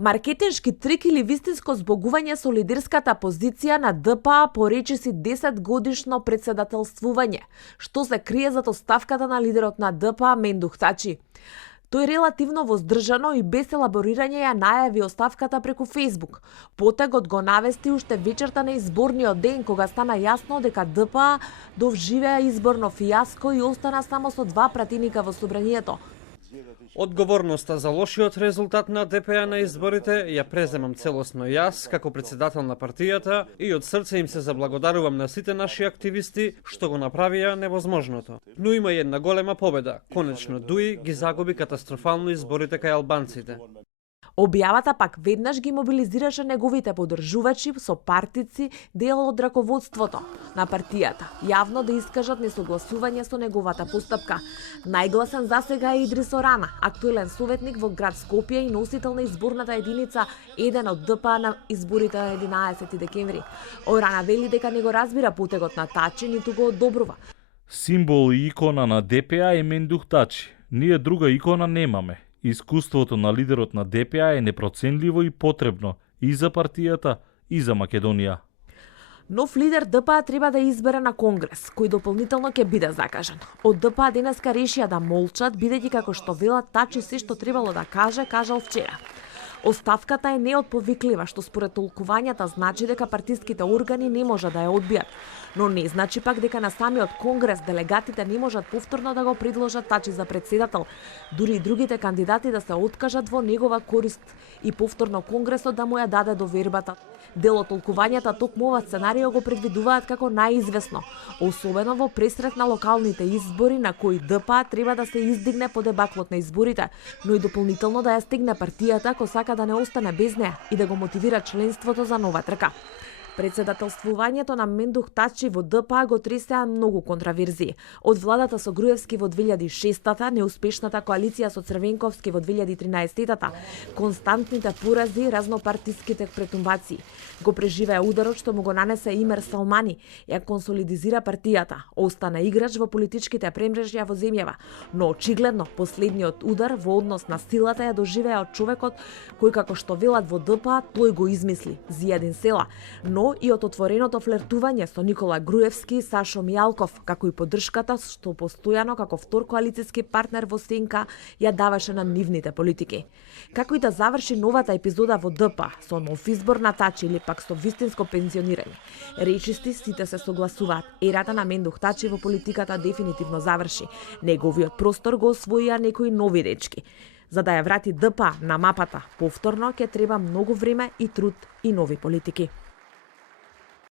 Маркетиншки трик или вистинско збогување со лидерската позиција на ДПА по речиси 10 годишно председателствување, што се крие зад оставката на лидерот на ДПА Мендух Тачи. Тој релативно воздржано и без елаборирање ја најави оставката преку Facebook. Потегот го навести уште вечерта на изборниот ден, кога стана јасно дека ДПА довживеа изборно фијаско и остана само со 2 пратеника во собранието. Одговорноста за лошиот резултат на ДПА на изборите ја преземам целосно јас како председател на партијата и од срце им се заблагодарувам на сите наши активисти што го направија невозможното. Но има една голема победа. Конечно Дуи ги загуби катастрофално изборите кај албанците. Објавата пак веднаш ги мобилизираше неговите поддржувачи со партици, дел од раководството на партијата, јавно да искажат несогласување со неговата постапка. Најгласен засега е Идрис Орана, актуелен советник во град Скопје и носител на изборната единица 1 од ДПА на изборите на 11 декември. Орана вели дека не го разбира потегот на Тачи, ниту го одобрува. Символ и икона на ДПА е Мендух Тачи. Ние друга икона немаме. Искуството на лидерот на ДПА е непроценливо и потребно и за партијата, и за Македонија. Нов лидер ДПА треба да избере на Конгрес, кој дополнително ќе биде закажан. Од ДПА денеска решија да молчат, бидејќи како што велат Тачи се што требало да каже, кажал вчера. Оставката е неотповиклива, што според толкувањата значи дека партиските органи не може да ја одбијат, но не значи пак дека на самиот Конгрес делегатите не можат повторно да го предложат Тачи за председател, дури и другите кандидати да се откажат во негова корист и повторно Конгресот да му ја даде довербата. Дел од толкувањата токму ова сценарио го предвидуваат како најизвестно, особено во пресрет на локалните избори на кои ДПА треба да се издигне по дебаклот на изборите, но и дополнително да ја стегне партијата ако сака да не остане без неа и да го мотивира членството за нова трка. Председателствувањето на Мендух Тачи во ДПА го тресеа многу контраверзии. Од владата со Груевски во 2006-та, неуспешната коалиција со Црвенковски во 2013-та, константните порази и разнопартиските претумбации. Го преживеа ударот што му го нанесе Имер Салмани, ја консолидизира партијата, остана играч во политичките премрежја во земјава, но очигледно последниот удар во однос на силата ја доживеа од човекот кој како што велат во ДПА тој го измисли, Зијадин Села, но и од отвореното флертување со Никола Груевски и Сашо Мијалков, како и поддршката што постојано како втор коалициски партнер во сенка ја даваше на нивните политики. Како и да заврши новата епизода во ДПА со нов избор на Тачи или пак со вистинско пензионирање, речисти сите се согласуваат. Ерата на Мендух Тачи во политиката дефинитивно заврши. Неговиот простор го освоија некои нови дечки. За да ја врати ДПА на мапата повторно ќе треба многу време и труд и нови политики.